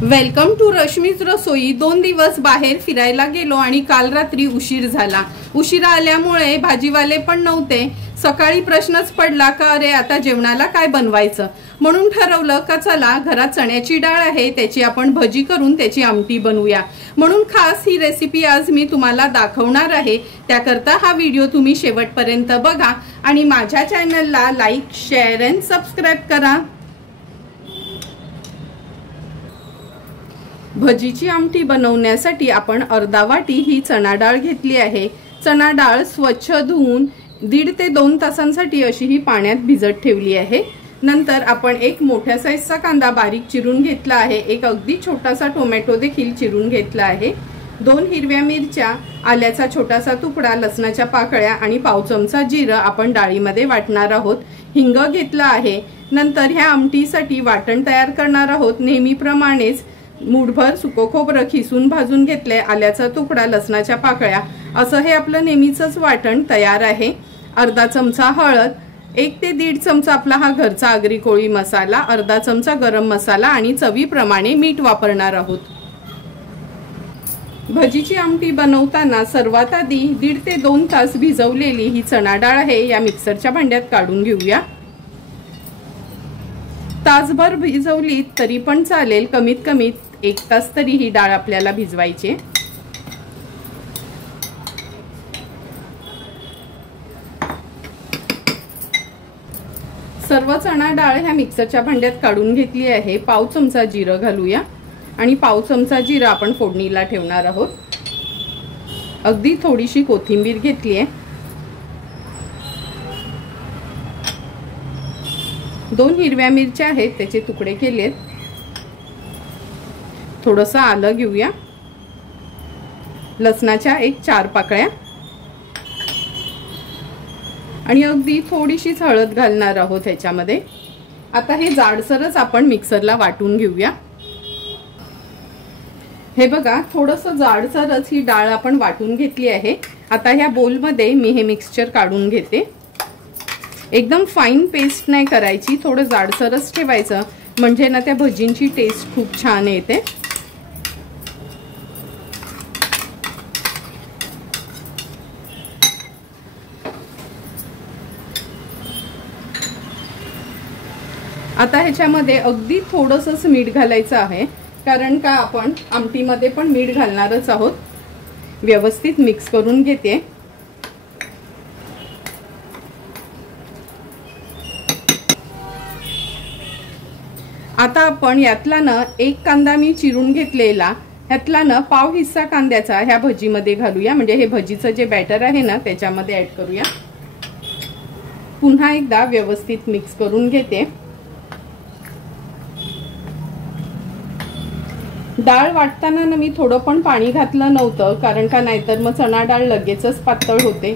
Welcome to Rashmi's रसोई। 2 दिवस बाहेर फिरायला गेलो आणि काल रात्री उशीर झाला। उशिरा आल्यामुळे भाजीवाले पण नव्हते। सकाळी प्रश्नच पडला का अरे आता जेवणाला काय बनवायचं, म्हणून ठरवलं का चला घरात चण्याची डाळ आहे त्याची आपण भजी करून त्याची आमटी बनवूया। म्हणून खास ही रेसिपी आज मी तुम्हाला दाखवणार आहे। त्याकरता हा व्हिडिओ तुम्ही शेवटपर्यंत बघा आणि माझ्या चॅनलला लाईक, शेअर आणि सबस्क्राइब करा। भजीची आमटी बनवण्यासाठी आपण अर्धा वाटी ही चणा डाळ घेतली आहे। चणा डाळ स्वच्छ धुवून 1.5 ते 2 तासांसाठी अशी ही पाण्यात भिजत ठेवली आहे। नंतर आपण एक मोठ्या साईजचा कांदा बारीक चिरून घेतला आहे। एक अगदी छोटासा टोमॅटो देखील चिरून घेतला आहे। 2 हिरव्या मिरच्या, आल्याचा छोटासा तुकडा, लसणाच्या पाकळ्या आणि पाव चमचा जिरं आपण डाळीमध्ये वाटणार आहोत। हिंग घेतला आहे। नंतर ह्या आमटीसाठी वाटण तयार करणार आहोत। नेहमीप्रमाणेच मूठभर सुको खोबरं खिसून भाजून घेतले, आल्याचा तुकडा, लसणाच्या पाकळ्या, असं हे आपलं नेहमीचंच वाटण तयार आहे। अर्धा चमचा हळद, 1 ते 1.5 चमचा आपला हा घरचा आगरी कोळी मसाला, अर्धा चमचा गरम मसाला आणि चवीप्रमाणे मीठ वापरणार आहोत। भजीची आमटी बनवताना सर्वात आधी 1.5 ते 2 तास भिजवलेली ही चणा डाळ आहे या मिक्सरच्या भांड्यात काढून घेऊया। तासभर भिजवली तरी पण चालेल, कमीत कमी 1 तास तरी ही डाळ आपल्याला भिजवायची। सर्व चणा डाळ ह्या मिक्सरच्या भांड्यात काढून घेतली आहे। पाव चमचा जिरं घालूया आणि पाव चमचा जिरं आपण फोडणीला ठेवणार आहोत। अगदी थोडीशी कोथिंबीर घेतली आहे। 2 हिरव्या मिरच्या आहेत त्याचे तुकडे केलेत। थोडंसं आलं घेऊया, लसणाच्या 4 पाकळ्या आणि अगदी थोडीशीच हळद घालणार आहोत ह्याच्यामध्ये। आता हे जाडसरच आपण मिक्सरला वाटून घेऊया। हे बघा, थोडंसं जाडसरच ही डाळ आपण वाटून घेतली आहे। आता ह्या बोलमध्ये मी हे मिक्सचर काढून घेते। एकदम फाईन पेस्ट नाही करायची, थोडं जाडसरच ठेवायचं, म्हणजे ना त्या भजींची टेस्ट खूप छान येते। आता ह्याच्यामध्ये अगदी थोडंसंच मीठ घालायचं आहे, कारण का आपण आमटीमध्ये पण मीठ घालणारच आहोत। व्यवस्थित मिक्स करून घेते। आता आपण यातला ना 1 कांदा मी चिरून घेतलेला, ह्यातला ना पाव हिस्सा कांद्याचा ह्या भजीमध्ये घालूया, म्हणजे हे भजीचं जे बॅटर आहे ना त्याच्यामध्ये ऍड करूया। पुन्हा एकदा व्यवस्थित मिक्स करून घेते। डाळ वाटताना ना मी थोडं पण पाणी घातलं नव्हतं, कारण का नाहीतर मग चणा डाळ लगेचच पातळ होते।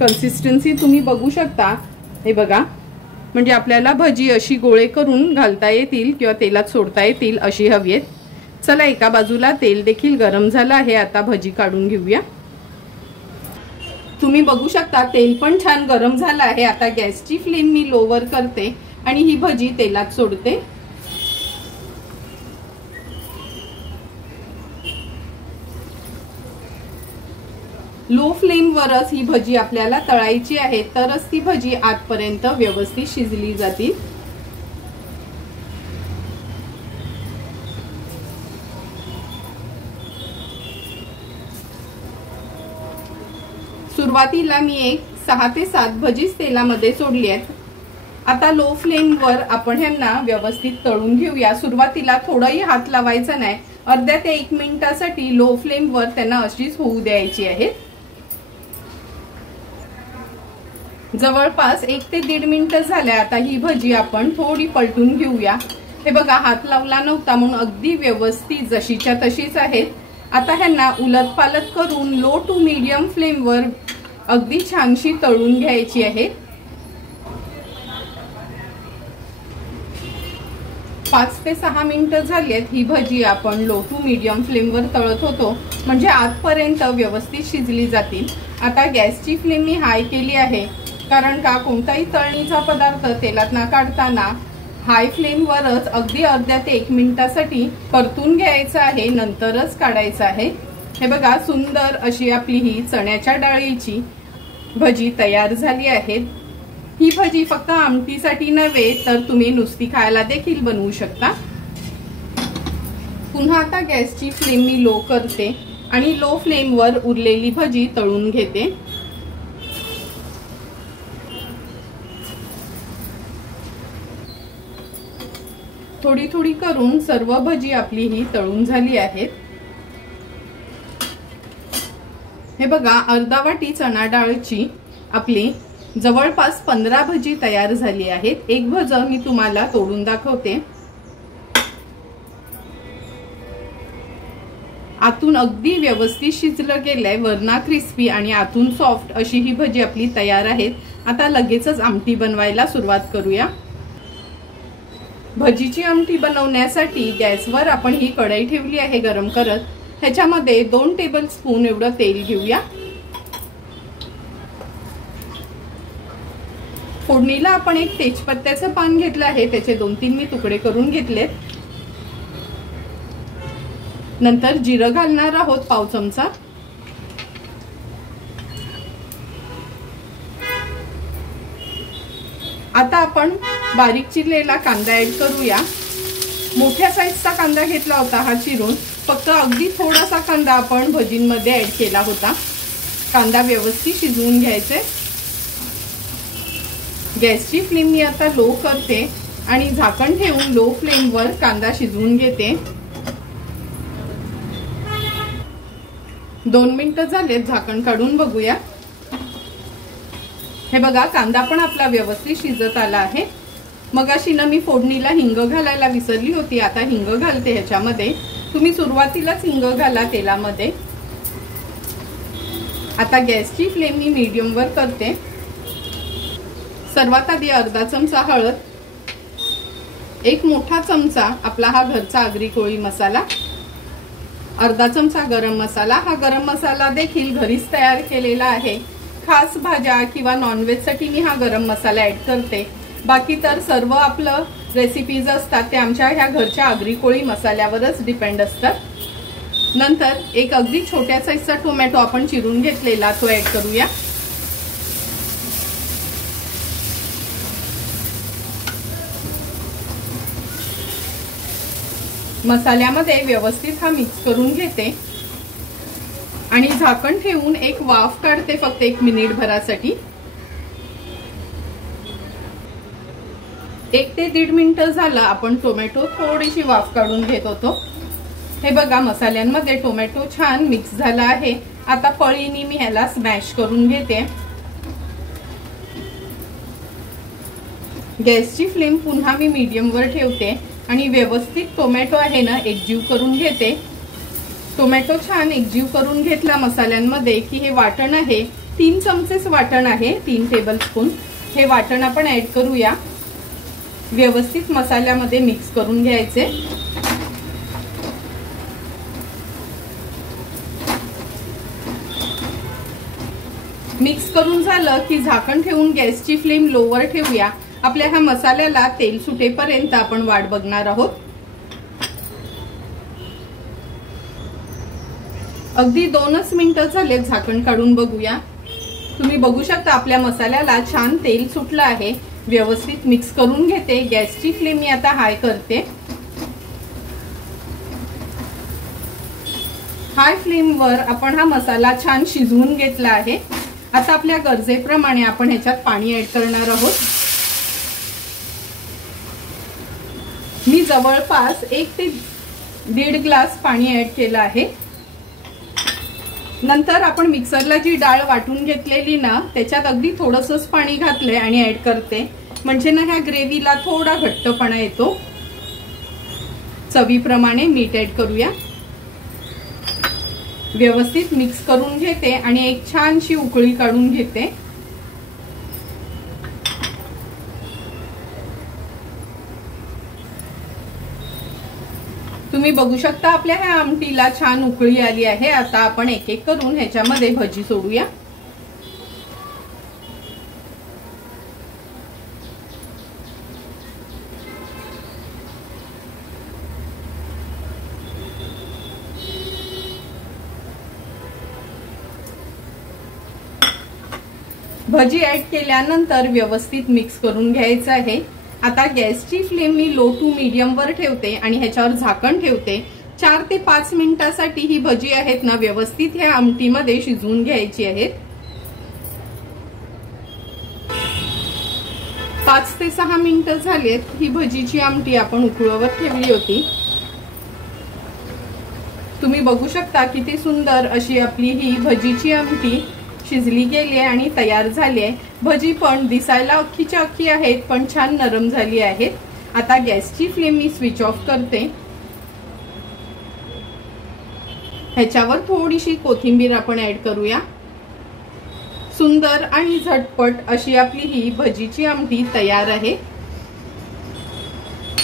कन्सिस्टन्सी तुम्ही बघू शकता, हे बघा, म्हणजे आपल्याला भजी अशी गोळे करून घालता येतील किंवा तेलात सोडता येतील अशी हवी आहेत। चला, एका बाजूला तेल देखील गरम झालं आहे, आता भजी काढून घेऊया। तुम्ही बघू शकता तेल पण छान गरम झालं आहे। आता गॅसची फ्लेम मी लोवर करते आणि ही भजी तेलात सोडते। लो फ्लेम वरच ही भजी आपल्याला तळायची आहे, तरच ती भजी आतपर्यंत व्यवस्थित शिजली जातील। सुरुवातीला मी 6 ते 7 भजीच तेलामध्ये सोडली आहेत। आता लो फ्लेम वर आपण ह्यांना व्यवस्थित तळून घेऊया। सुरुवातीला थोडाही हात लावायचा नाही, अर्ध्या ते 1 मिनिटासाठी लो फ्लेम वर त्यांना अशीच होऊ द्यायची आहे। जवळपास 1 ते 1.5 मिनिट झाल्या। आता ही भजी आपण थोडी पलटून घेऊया। हे बघा, हात लावला नव्हता म्हणून अगदी व्यवस्थित जशीच्या तशीच आहेत। आता ह्यांना उलट पालट करून लो टू मीडियम फ्लेम वर अगदी छानशी तळून घ्यायची आहे। 5 ते 6 मिनिटं झालीत। ही भजी आपण लो टू मीडियम फ्लेम वर तळत होतो, म्हणजे आतपर्यंत व्यवस्थित शिजली जातील। आता गॅसची फ्लेम मी हाय केली आहे, कारण का कोणताही तळणीचा पदार्थ तेलात ना काढताना हाय फ्लेमवरच अगदी अर्ध्या ते 1 मिनिटासाठी परतून घ्यायचं आहे, नंतरच काढायचं आहे। हे बघा, सुंदर अशी आपली ही चण्याच्या डाळीची भजी तयार झाली आहे। ही भजी फक्त आमटीसाठी नव्हे तर तुम्ही नुसती खायला देखील बनवू शकता। पुन्हा आता गॅसची फ्लेम मी लो करते आणि लो फ्लेमवर उरलेली भजी तळून घेते। थोडी थोडी करून सर्व भजी आपली ही तळून झाली आहेत। हे बघा, अर्धा वाटी चणा डाळची आपली जवळपास 15 भजी तयार झाली आहेत। एक भज मी तुम्हाला तोडून दाखवते। आतून अगदी व्यवस्थित शिजलं गेलंय, वरना क्रिस्पी आणि आतून सॉफ्ट अशी ही भजी आपली तयार आहेत। आता लगेचच आमटी बनवायला सुरुवात करूया। भजीची आमटी बनवण्यासाठी गॅसवर आपण ही कढई ठेवली आहे गरम करत। ह्याच्यामध्ये 2 टेबलस्पून एवढं तेल घेऊया। फोडणीला आपण एक तेजपत्त्याचं पान घेतलं आहे, त्याचे 2-3 मी तुकडे करून घेतलेत। नंतर जिरं घालणार आहोत पाव चमचा। आता आपण बारीक चिरलेला कांदा ऍड करूया। मोठ्या साईजचा कांदा घेतला होता हा चिरून, फक्त अगदी थोडासा कांदा आपण भजींमध्ये ऍड केला होता। कांदा व्यवस्थित शिजवून घ्यायचे। गॅसची फ्लेम मी आता लो करते आणि झाकण ठेवून लो फ्लेमवर कांदा शिजवून घेते। 2 मिनिटं झालेत, झाकण काढून बघूया। हे बघा, कांदा पण आपला व्यवस्थित शिजत आला आहे। मगाशी ना मी फोडणीला हिंग घालायला विसरली होती, आता हिंग घालते ह्याच्यामध्ये। तुम्ही सुरुवातीलाच हिंग घाला तेलामध्ये। आता गॅसची फ्लेम मी मीडियम वर करते। सर्वात आधी अर्धा चमचा हळद, 1 मोठा चमचा आपला हा घरचा आगरी कोळी मसाला, अर्धा चमचा गरम मसाला। हा गरम मसाला देखील घरीच तयार केलेला आहे। खास भाज्या किंवा नॉनव्हेज साठी मी हा गरम मसाला ऍड करते। बाकी तर सर्व आपलं रेसिपीज असतात ते आमच्या ह्या घरच्या आगरी कोळी मसाल्यावरच डिपेंड असतात। नंतर एक अगदी छोट्या साईजचा टोमॅटो आपण चिरून घेतलेला तो ऍड करूया। मसाल्यामध्ये व्यवस्थित हा मिक्स करून घेते आणि झाकण ठेवून एक वाफ काढते फक्त 1 मिनिट भरासाठी। 1 ते 1.5 मिनिट झालं आपण टोमॅटो थोडीशी वाफ काढून घेत होतो। हे बघा, मसाल्यांमध्ये टोमॅटो छान मिक्स झाला आहे। आता पळीने मी ह्याला स्मॅश करून घेते। गॅसची फ्लेम पुन्हा मी मीडियम वर ठेवते आणि व्यवस्थित टोमॅटो आहे ना एकजीव करून घेते। टोमॅटो छान एकजीव करून घेतला मसाल्यांमध्ये की हे वाटण आहे, 3 चमचेच वाटण आहे, 3 टेबलस्पून। हे वाटण आपण ऍड करूया। व्यवस्थित मसाल्यामध्ये मिक्स करून घ्यायचे। मिक्स करून झालं की झाकण ठेवून गॅसची फ्लेम लोवर ठेवूया। आपल्या ह्या मसाल्याला तेल सुटेपर्यंत आपण वाट बघणार आहोत। अगदी 2च मिनिटं झाले, झाकण काढून बघूया। तुम्ही बघू शकता आपल्या मसाल्याला छान तेल सुटलं आहे। व्यवस्थित मिक्स करून घेते। गॅसची फ्लेम मी आता हाय करते। हाय फ्लेमवर आपण हा मसाला छान शिजवून घेतला आहे। आता आपल्या गरजेप्रमाणे आपण ह्याच्यात पाणी ऍड करणार आहोत। मी जवळपास 1 ते 1.5 ग्लास पाणी ऍड केलं आहे। नंतर आपण मिक्सरला जी डाळ वाटून घेतलेली ना त्याच्यात अगदी थोडंसंच पाणी घातलंय आणि ऍड करते, म्हणजे ना ह्या ग्रेव्हीला थोडा घट्टपणा येतो। चवीप्रमाणे मीठ ऍड करूया। व्यवस्थित मिक्स करून घेते आणि एक छानशी उकळी काढून घेते। तुम्ही बघू शकता आपल्या ह्या आमटीला छान उकळी आली आहे। आता आपण एक एक करून ह्याच्यामध्ये भजी सोडूया। भजी ऍड केल्यानंतर व्यवस्थित मिक्स करून घ्यायचं आहे। आता गॅसची फ्लेम मी लो टू मीडियम वर ठेवते आणि ह्याच्यावर झाकण ठेवते। 4 ते 5 मिनिटांसाठी ही भजी आहेत ना व्यवस्थित ह्या आमटीमध्ये शिजवून घ्यायची आहेत। 5 ते 6 मिनिटं झालेत। ही भजीची आमटी आपण उकळीवर ठेवली होती। तुम्ही बघू शकता किती सुंदर अशी आपली ही भजीची आमटी शिजली गेली आहे आणि तयार झाली आहे। भजी पण दिसायला अख्खीच्या अख्खी आहेत पण छान नरम झाली आहेत। आता गॅसची फ्लेम मी स्विच ऑफ करते। ह्याच्यावर थोडीशी कोथिंबीर आपण ऍड करूया। सुंदर आणि झटपट अशी आपली ही भजीची आमटी तयार आहे।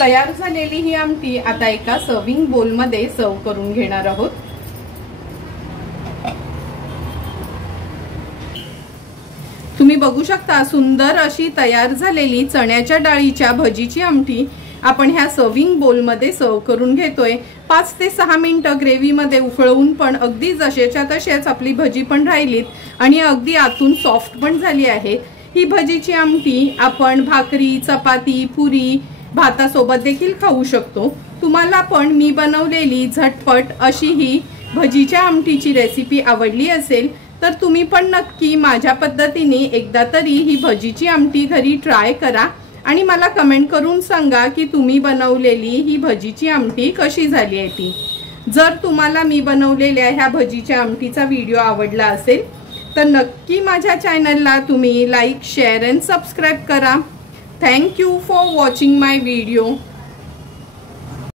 तयार झालेली ही आमटी आता एका सर्विंग बोल मध्ये सर्व करून घेणार आहोत। तुम्ही बघू शकता सुंदर अशी तयार झालेली चण्याच्या डाळीच्या भजीची आमटी आपण ह्या सर्विंग बोल मध्ये सर्व करून घेतोय। 5 ते 6 मिनिटं ग्रेव्ही मध्ये उकळवून पण अगदी जशाच्या तशाच आपली भजी पण राहिलीत आणि अगदी आतून सॉफ्ट पण झाली आहे। ही भजीची आमटी आपण भाकरी, चपाती, पुरी, भातासोबत देखील खाऊ शकतो। तुम्हाला पण मी बनवलेली झटपट अशी ही भजीच्या आमटीची रेसिपी आवडली असेल तर तुम्ही पण नक्की माझ्या पद्धतीने एकदा तरी ही भजीची आमटी घरी ट्राय करा आणि मला कमेंट करून सांगा की तुम्ही बनवलेली ही भजीची आमटी कशी झाली आहे ती। जर तुम्हाला मी बनवलेल्या ह्या भजीच्या आमटीचा व्हिडिओ आवडला असेल तर नक्की माझ्या चॅनलला तुम्ही लाईक, शेअर अँड सबस्क्राइब करा। Thank you for watching my video.